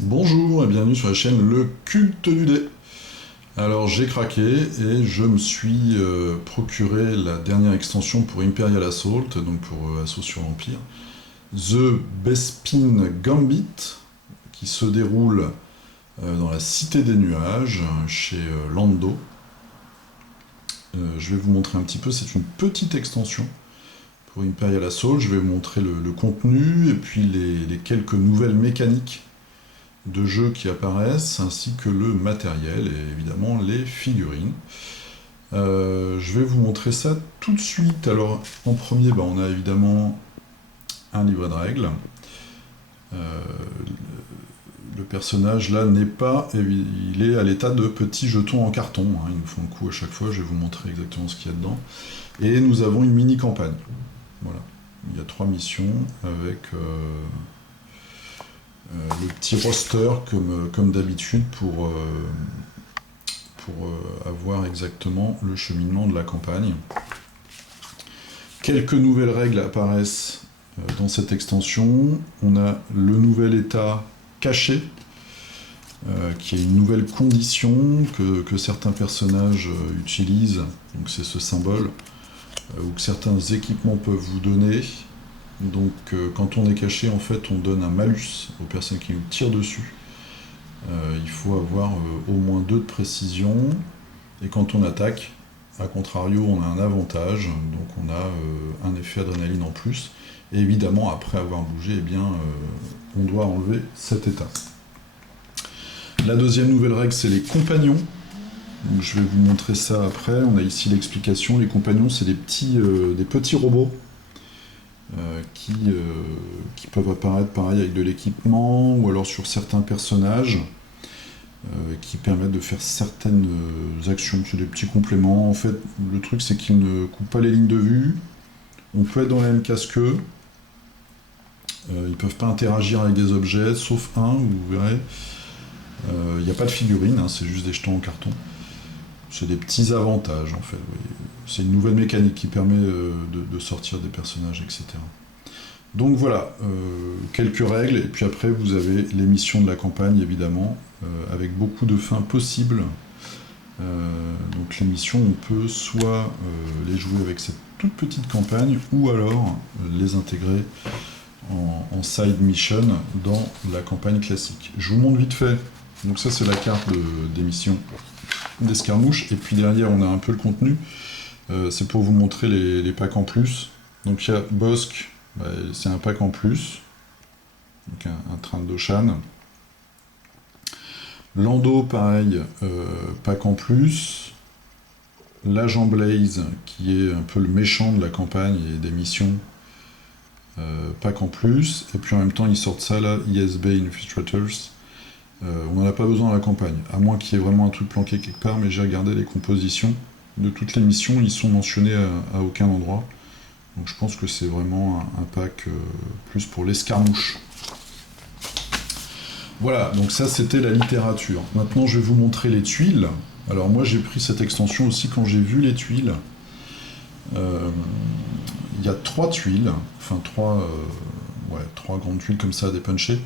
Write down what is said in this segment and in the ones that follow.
Bonjour et bienvenue sur la chaîne Le Culte du Dé. Alors j'ai craqué et je me suis procuré la dernière extension pour Imperial Assault, donc pour Assaut sur l'Empire, The Bespin Gambit, qui se déroule dans la Cité des Nuages, chez Lando. Je vais vous montrer un petit peu, c'est une petite extension pour Imperial Assault. Je vais vous montrer le contenu et puis les quelques nouvelles mécaniques de jeux qui apparaissent, ainsi que le matériel et évidemment les figurines. Je vais vous montrer ça tout de suite. Alors en premier, on a évidemment un livret de règles. Le personnage là n'est pas, il est à l'état de petits jetons en carton, hein. Ils nous font le coup à chaque fois, je vais vous montrer exactement ce qu'il y a dedans. Et nous avons une mini campagne. Voilà. Il y a 3 missions avec le petit roster comme d'habitude pour avoir exactement le cheminement de la campagne. Quelques nouvelles règles apparaissent dans cette extension. On a le nouvel état caché, qui est une nouvelle condition que certains personnages utilisent, donc c'est ce symbole, ou que certains équipements peuvent vous donner. Donc quand on est caché, en fait, on donne un malus aux personnes qui nous tirent dessus. Il faut avoir au moins 2 de précision, et quand on attaque, a contrario, on a un avantage, donc on a un effet adrénaline en plus, et évidemment, après avoir bougé, on doit enlever cet état. La deuxième nouvelle règle, c'est les compagnons. Donc, je vais vous montrer ça après. On a ici l'explication. Les compagnons, c'est des petits robots qui peuvent apparaître pareil avec de l'équipement, ou alors sur certains personnages, qui permettent de faire certaines actions. C'est des petits compléments. En fait, le truc, c'est qu'ils ne coupent pas les lignes de vue. On peut être dans la même case qu'eux. Ils ne peuvent pas interagir avec des objets, sauf un, vous verrez. Il n'y a pas de figurine, hein, c'est juste des jetons en carton. C'est des petits avantages, en fait. C'est une nouvelle mécanique qui permet de sortir des personnages, etc. Donc voilà, quelques règles, et puis après vous avez les missions de la campagne, évidemment, avec beaucoup de fins possibles. Donc les missions, on peut soit les jouer avec cette toute petite campagne, ou alors les intégrer en side mission dans la campagne classique. Je vous montre vite fait. Donc ça, c'est la carte des missions d'escarmouche, et puis derrière on a un peu le contenu. C'est pour vous montrer les packs en plus. Donc il y a Bossk, c'est un pack en plus, donc un train de Doshan. Lando, pareil, pack en plus. L'agent Blaze, qui est un peu le méchant de la campagne et des missions, pack en plus. Et puis en même temps, ils sortent ça là, ISB Infiltrators. On n'en a pas besoin dans la campagne, à moins qu'il y ait vraiment un truc planqué quelque part, mais j'ai regardé les compositions de toutes les missions, ils sont mentionnés à aucun endroit. Donc je pense que c'est vraiment un pack plus pour l'escarmouche. Voilà, donc ça c'était la littérature. Maintenant je vais vous montrer les tuiles. Alors moi j'ai pris cette extension aussi quand j'ai vu les tuiles. Il y a 3 tuiles, enfin 3 grandes tuiles comme ça, dépunchées.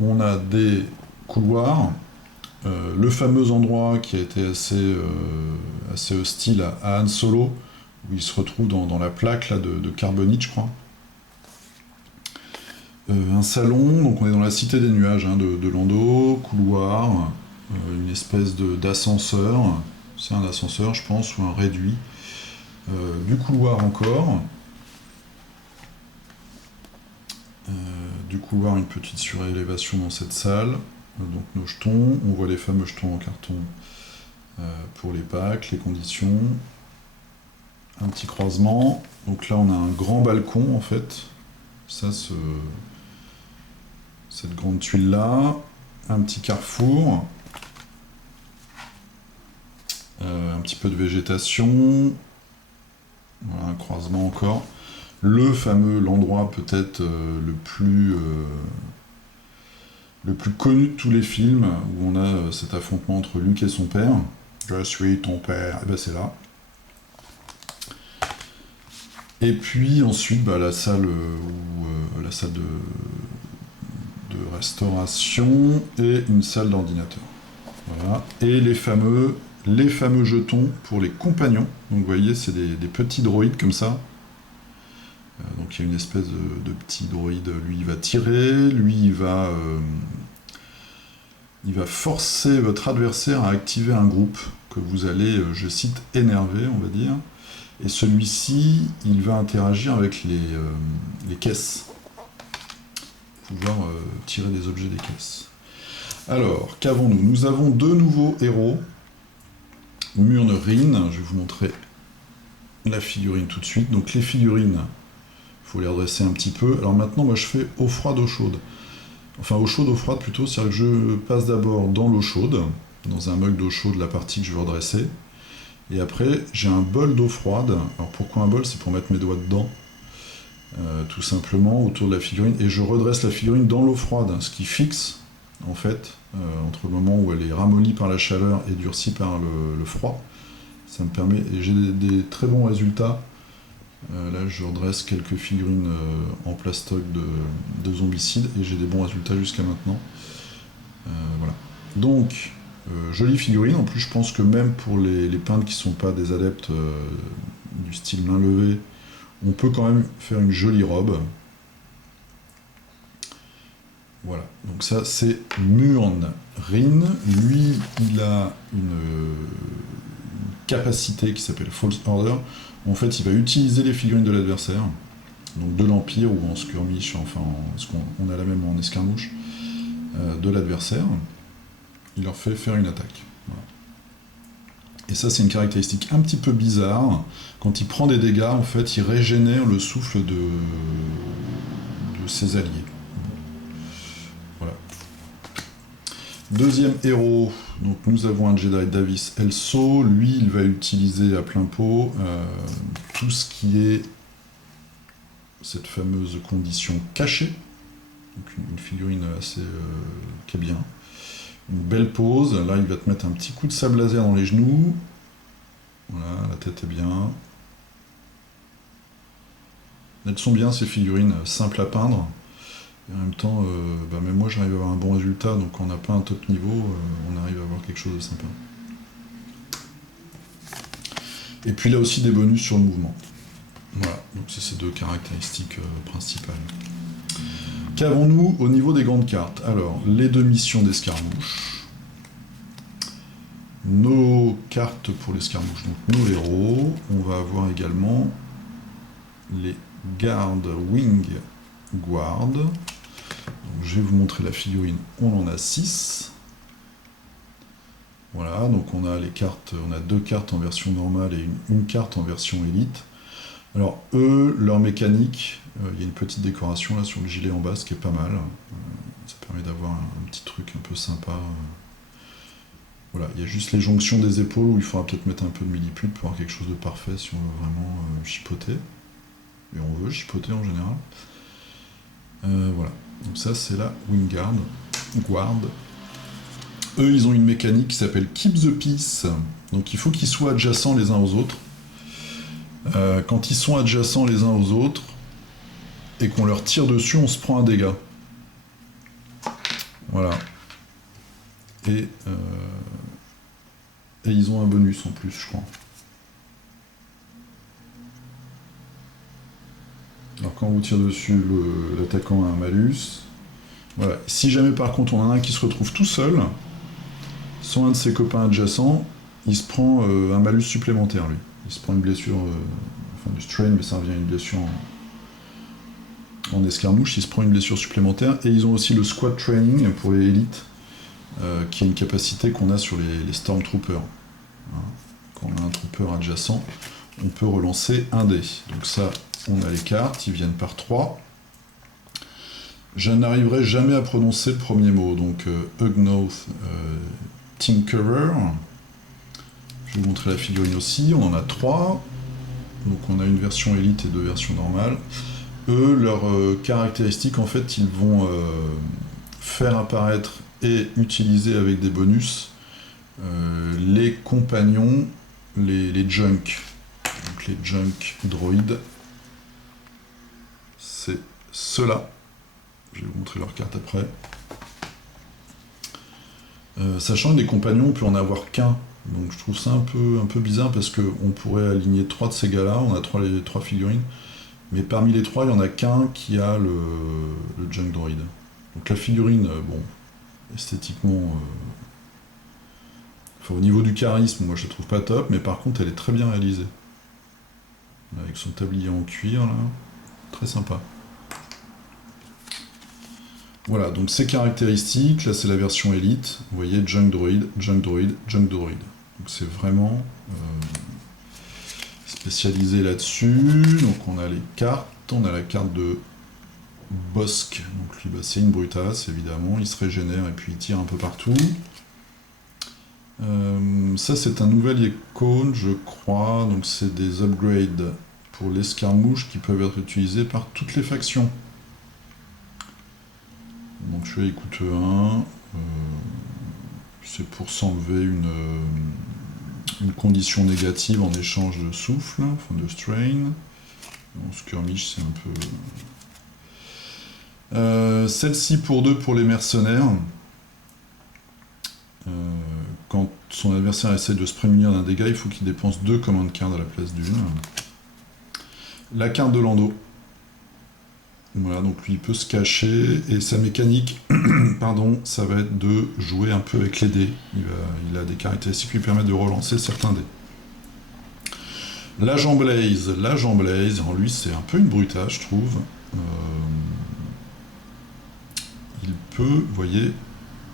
On a des couloirs, le fameux endroit qui a été assez hostile à Han Solo, où il se retrouve dans la plaque là, de Carbonite, je crois. Un salon, donc on est dans la Cité des Nuages, hein, de Lando, couloir, une espèce d'ascenseur, c'est un ascenseur je pense, ou un réduit, du couloir encore, du couloir une petite surélévation dans cette salle, donc nos jetons, on voit les fameux jetons en carton pour les packs, les conditions, un petit croisement, donc là on a un grand balcon en fait, ça cette grande tuile là, un petit carrefour, un petit peu de végétation, voilà, un croisement encore, l'endroit peut-être le plus connu de tous les films, où on a cet affrontement entre Luke et son père. Je suis ton père, et ben c'est là. Et puis ensuite la salle de restauration et une salle d'ordinateur. Voilà. Et les fameux jetons pour les compagnons. Donc vous voyez, c'est des petits droïdes comme ça. Donc il y a une espèce de petit droïde, lui il va tirer, lui il va forcer votre adversaire à activer un groupe que vous allez, je cite, énerver, on va dire. Et celui-ci, il va interagir avec les caisses. Pouvoir tirer des objets des caisses. Alors, qu'avons-nous? Nous avons deux nouveaux héros. Murnrin, je vais vous montrer la figurine tout de suite. Donc les figurines, il faut les redresser un petit peu. Alors maintenant, moi je fais eau froide, eau chaude. Enfin, eau chaude, eau froide plutôt, c'est-à-dire que je passe d'abord dans l'eau chaude, dans un mug d'eau chaude, la partie que je veux redresser. Et après, j'ai un bol d'eau froide. Alors pourquoi un bol? C'est pour mettre mes doigts dedans, tout simplement, autour de la figurine. Et je redresse la figurine dans l'eau froide, ce qui fixe, en fait, entre le moment où elle est ramollie par la chaleur et durcie par le froid. Ça me permet, et j'ai des très bons résultats. Là, je redresse quelques figurines en plastoc de zombicides et j'ai des bons résultats jusqu'à maintenant. Voilà. Donc, jolie figurine. En plus, je pense que même pour les peintres qui ne sont pas des adeptes du style main levée, on peut quand même faire une jolie robe. Voilà. Donc ça, c'est Murnrin. Lui, il a une capacité qui s'appelle False Order. En fait, il va utiliser les figurines de l'adversaire, donc de l'Empire ou en skirmish, enfin, parce qu'on a la même en escarmouche, de l'adversaire. Il leur fait faire une attaque. Voilà. Et ça, c'est une caractéristique un petit peu bizarre. Quand il prend des dégâts, en fait, il régénère le souffle de ses alliés. Voilà. Deuxième héros, donc nous avons un Jedi, Davis Elso. Lui, il va utiliser à plein pot tout ce qui est cette fameuse condition cachée. Donc une figurine assez qui est bien. Une belle pose. Là, il va te mettre un petit coup de sable laser dans les genoux. Voilà, la tête est bien. Elles sont bien, ces figurines, simples à peindre. Et en même temps, même moi j'arrive à avoir un bon résultat, donc quand on n'a pas un top niveau, on arrive à avoir quelque chose de sympa. Et puis là aussi des bonus sur le mouvement. Voilà, donc c'est ces deux caractéristiques principales. Qu'avons-nous au niveau des grandes cartes? Alors, les deux missions d'escarmouche. Nos cartes pour l'escarmouche, donc nos héros. On va avoir également les gardes Wing Guard. Donc, je vais vous montrer la figurine, on en a 6. Voilà, donc on a les cartes, on a 2 cartes en version normale et une carte en version élite. Alors eux, leur mécanique, il y a une petite décoration là sur le gilet en bas, ce qui est pas mal. Ça permet d'avoir un petit truc un peu sympa. Voilà, il y a juste les jonctions des épaules où il faudra peut-être mettre un peu de milliput pour avoir quelque chose de parfait si on veut vraiment chipoter. Et on veut chipoter en général. Voilà, donc ça c'est la Wingard Guard. Eux, ils ont une mécanique qui s'appelle Keep the Peace. Donc il faut qu'ils soient adjacents les uns aux autres. Quand ils sont adjacents les uns aux autres et qu'on leur tire dessus, on se prend un dégât. Voilà. Et ils ont un bonus en plus, je crois. Alors quand on vous tire dessus, l'attaquant a un malus. Voilà. Si jamais par contre on en a un qui se retrouve tout seul, sans un de ses copains adjacents, il se prend un malus supplémentaire lui. Il se prend une blessure, enfin du strain, mais ça revient à une blessure en escarmouche, il se prend une blessure supplémentaire. Et ils ont aussi le squad training pour les élites, qui est une capacité qu'on a sur les stormtroopers. Hein. Quand on a un trooper adjacent, on peut relancer un dé. Donc ça, on a les cartes, ils viennent par 3. Je n'arriverai jamais à prononcer le premier mot, donc Ugnaught Tinkerer. Je vais vous montrer la figurine aussi, on en a 3. Donc on a une version élite et 2 versions normales. Eux, leurs caractéristiques, en fait, ils vont faire apparaître et utiliser avec des bonus les compagnons, les junk. Donc les junk droïdes, c'est ceux-là. Je vais vous montrer leurs cartes après. Sachant que des compagnons, on peut en avoir qu'un. Donc je trouve ça un peu bizarre parce qu'on pourrait aligner 3 de ces gars-là, on a les 3 figurines. Mais parmi les 3, il n'y en a qu'un qui a le Junk Droid. Donc la figurine, bon, esthétiquement, au niveau du charisme, moi je la trouve pas top, mais par contre elle est très bien réalisée. Avec son tablier en cuir, là, très sympa. Voilà, donc ces caractéristiques, là c'est la version Elite, vous voyez Junk Droid, Junk Droid, Junk Droid. Donc c'est vraiment spécialisé là-dessus. Donc on a les cartes, on a la carte de Bossk, donc lui c'est une brutasse évidemment, il se régénère et puis il tire un peu partout. Ça c'est un nouvel icône je crois, donc c'est des upgrades pour l'escarmouche qui peuvent être utilisés par toutes les factions. Donc celui-là il coûte 1, c'est pour s'enlever une condition négative en échange de souffle, enfin de strain. Bon, skirmish c'est un peu... Celle-ci pour 2 pour les mercenaires. Quand son adversaire essaie de se prémunir d'un dégât, il faut qu'il dépense 2 command cards à la place d'une. La carte de Lando. Voilà, donc lui il peut se cacher, et sa mécanique, pardon, ça va être de jouer un peu avec les dés. Il a des caractéristiques qui lui permettent de relancer certains dés. L'agent Blaze, alors lui c'est un peu une brutasse, je trouve. Il peut, vous voyez,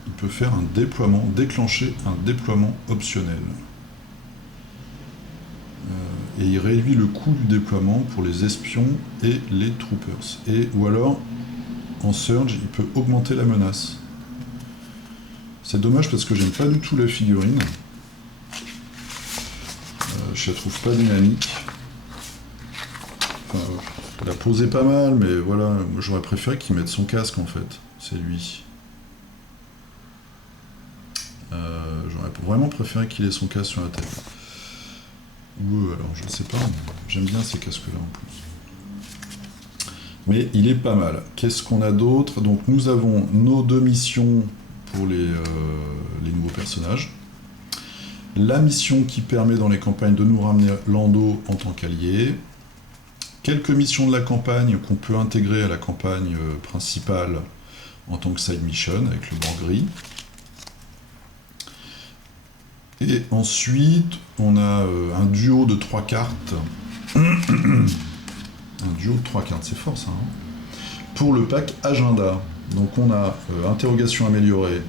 il peut faire un déploiement, déclencher un déploiement optionnel. Et il réduit le coût du déploiement pour les espions et les troopers. Ou alors, en surge, il peut augmenter la menace. C'est dommage parce que j'aime pas du tout la figurine. Je la trouve pas dynamique. Enfin, la pose est pas mal, mais voilà, j'aurais préféré qu'il mette son casque en fait. C'est lui. J'aurais vraiment préféré qu'il ait son casque sur la tête. Ou alors je sais pas, j'aime bien ces casques-là en plus. Mais il est pas mal. Qu'est-ce qu'on a d'autre? Donc nous avons nos 2 missions pour les nouveaux personnages. La mission qui permet dans les campagnes de nous ramener Lando en tant qu'allié. Quelques missions de la campagne qu'on peut intégrer à la campagne principale en tant que side mission avec le banc gris. Et ensuite, on a un duo de 3 cartes. Un duo de 3 cartes, c'est fort ça. Hein, pour le pack Agenda. Donc on a interrogation améliorée,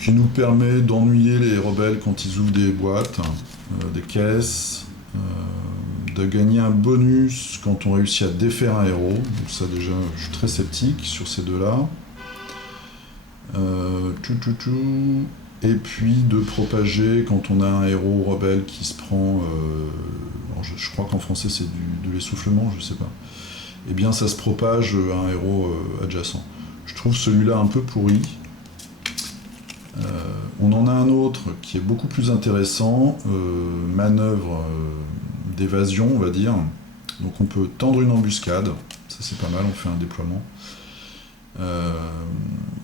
qui nous permet d'ennuyer les rebelles quand ils ouvrent des boîtes, des caisses, de gagner un bonus quand on réussit à défaire un héros. Donc ça déjà, je suis très sceptique sur ces deux-là. Et puis de propager quand on a un héros rebelle qui se prend... alors je crois qu'en français c'est de l'essoufflement, je sais pas. Eh bien ça se propage à un héros adjacent. Je trouve celui-là un peu pourri. On en a un autre qui est beaucoup plus intéressant, manœuvre d'évasion on va dire. Donc on peut tendre une embuscade, ça c'est pas mal, on fait un déploiement.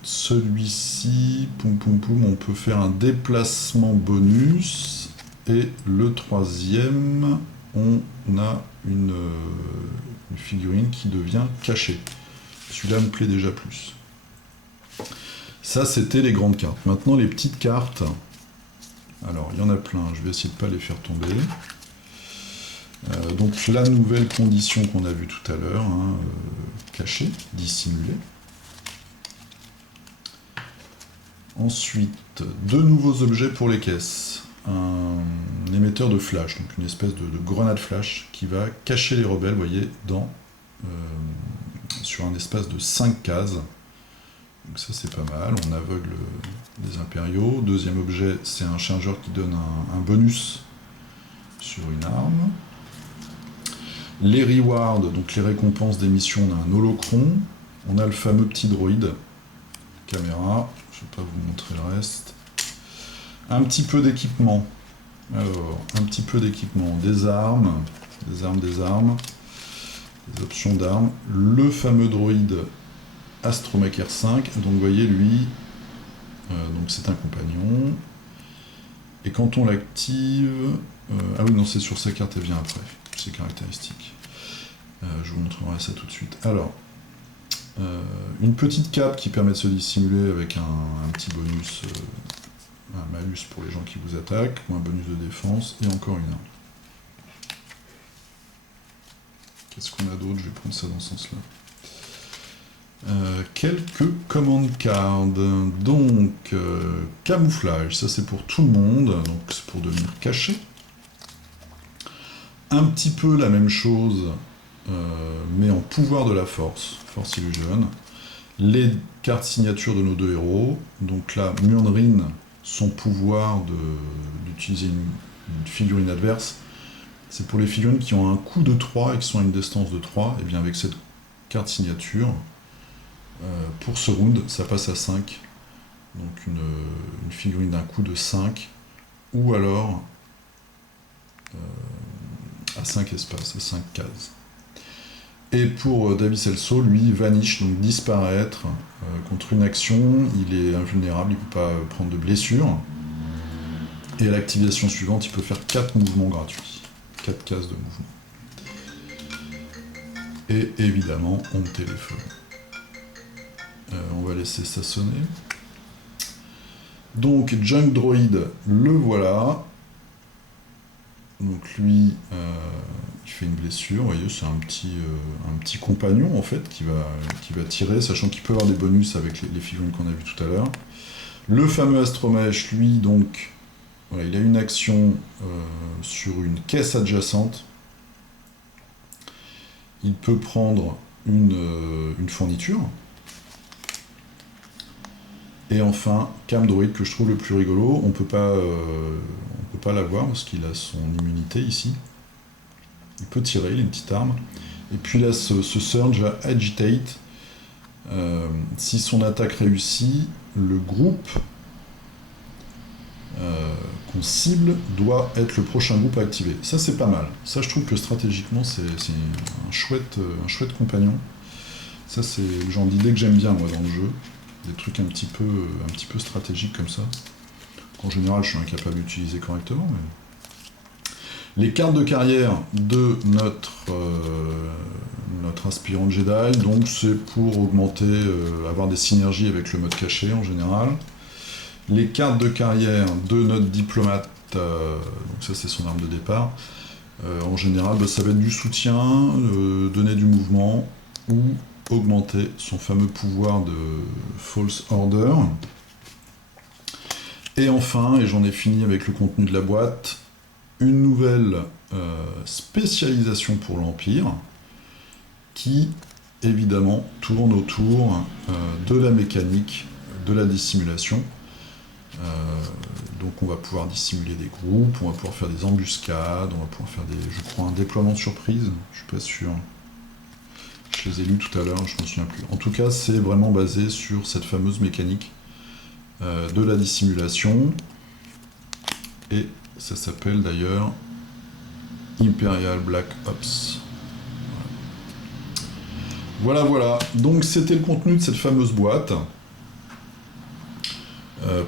Celui-ci, on peut faire un déplacement bonus. Et le troisième, on a une figurine qui devient cachée. Celui-là me plaît déjà plus. Ça, c'était les grandes cartes. Maintenant, les petites cartes. Alors, il y en a plein. Je vais essayer de ne pas les faire tomber. Donc, la nouvelle condition qu'on a vue tout à l'heure, hein, cachée, dissimulée. Ensuite, 2 nouveaux objets pour les caisses. Un émetteur de flash, donc une espèce de grenade flash qui va cacher les rebelles, vous voyez, sur un espace de 5 cases. Donc ça c'est pas mal, on aveugle les impériaux. Deuxième objet, c'est un chargeur qui donne un bonus sur une arme. Les rewards, donc les récompenses des missions, on a un holocron. On a le fameux petit droïde, caméra, je ne vais pas vous montrer le reste. Un petit peu d'équipement. Alors, un petit peu d'équipement, des armes, des options d'armes. Le fameux droïde Astromech R5, donc vous voyez lui, donc c'est un compagnon, et quand on l'active, ah oui non c'est sur sa carte, elle vient après, ses caractéristiques, je vous montrerai ça tout de suite. Alors, une petite cape qui permet de se dissimuler avec un petit bonus, un malus pour les gens qui vous attaquent, ou un bonus de défense, et encore une arme. Qu'est-ce qu'on a d'autre? Je vais prendre ça dans ce sens-là. Quelques command cards. Donc, camouflage, ça c'est pour tout le monde, donc c'est pour devenir caché. Un petit peu la même chose, mais en pouvoir de la force, Force Illusion. Les cartes signatures de nos deux héros, donc là, Mjolnir, son pouvoir d'utiliser une figurine adverse, c'est pour les figurines qui ont un coût de 3 et qui sont à une distance de 3, et bien avec cette carte signature, pour ce round, ça passe à 5, donc une figurine d'un coût de 5, ou alors à 5 espaces, à 5 cases. Et pour Davis Elso, lui, vanish, donc disparaître, contre une action, il est invulnérable, il ne peut pas prendre de blessure, et à l'activation suivante, il peut faire 4 mouvements gratuits, 4 cases de mouvement. Et évidemment, on téléphone. On va laisser ça sonner. Donc, Junk Droid, le voilà. Donc lui, il fait une blessure, vous voyez, c'est un petit compagnon en fait qui va tirer, sachant qu'il peut avoir des bonus avec les figurines qu'on a vues tout à l'heure. Le fameux Astromech, lui, donc, voilà, il a une action sur une caisse adjacente. Il peut prendre une fourniture. Et enfin, Cam Droid, que je trouve le plus rigolo, on peut pas l'avoir parce qu'il a son immunité ici. Il peut tirer, il a une petite arme. Et puis là, ce Surge à Agitate. Si son attaque réussit, le groupe qu'on cible doit être le prochain groupe à activer. Ça, c'est pas mal. Ça, je trouve que stratégiquement, c'est un chouette compagnon. Ça, c'est le genre d'idée que j'aime bien, moi, dans le jeu. Des trucs un petit peu stratégiques comme ça. En général, je suis incapable d'utiliser correctement. Mais... Les cartes de carrière de notre aspirant Jedi, donc c'est pour augmenter, avoir des synergies avec le mode caché en général. Les cartes de carrière de notre diplomate, donc ça c'est son arme de départ, en général ça va être du soutien, donner du mouvement, ou augmenter son fameux pouvoir de False Order. Et enfin, et j'en ai fini avec le contenu de la boîte, une nouvelle spécialisation pour l'Empire, qui évidemment tourne autour de la mécanique, de la dissimulation. Donc on va pouvoir dissimuler des groupes, on va pouvoir faire des embuscades, on va pouvoir faire je crois un déploiement de surprise, je suis pas sûr. Je les ai lus tout à l'heure, je ne me souviens plus. En tout cas, c'est vraiment basé sur cette fameuse mécanique de la dissimulation. Et ça s'appelle d'ailleurs Imperial Black Ops. Voilà. Donc c'était le contenu de cette fameuse boîte.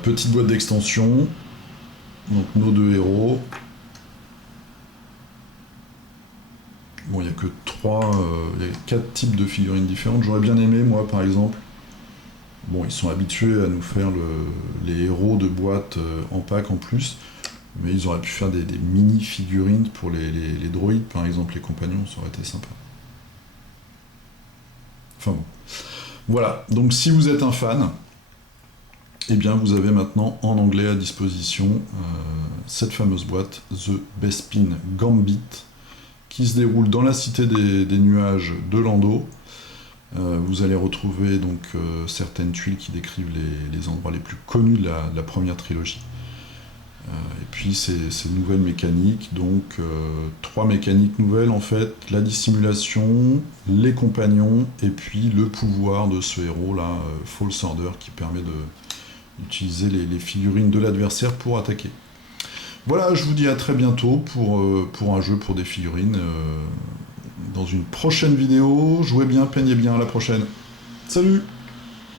Petite boîte d'extension. Donc nos deux héros. Bon, il n'y a que 4 types de figurines différentes. J'aurais bien aimé, moi, par exemple. Bon, ils sont habitués à nous faire les héros de boîte en pack en plus. Mais ils auraient pu faire des mini-figurines pour les droïdes, par exemple, les compagnons, ça aurait été sympa. Enfin bon. Voilà, donc si vous êtes un fan, eh bien vous avez maintenant en anglais à disposition cette fameuse boîte, The Bespin Gambit, qui se déroule dans la cité des nuages de Lando. Vous allez retrouver donc certaines tuiles qui décrivent les endroits les plus connus de la première trilogie. Et puis ces nouvelles mécaniques, donc 3 mécaniques nouvelles en fait, la dissimulation, les compagnons, et puis le pouvoir de ce héros là, False Order, qui permet d'utiliser les figurines de l'adversaire pour attaquer. Voilà, je vous dis à très bientôt pour un jeu, pour des figurines. Dans une prochaine vidéo, jouez bien, peignez bien, à la prochaine. Salut!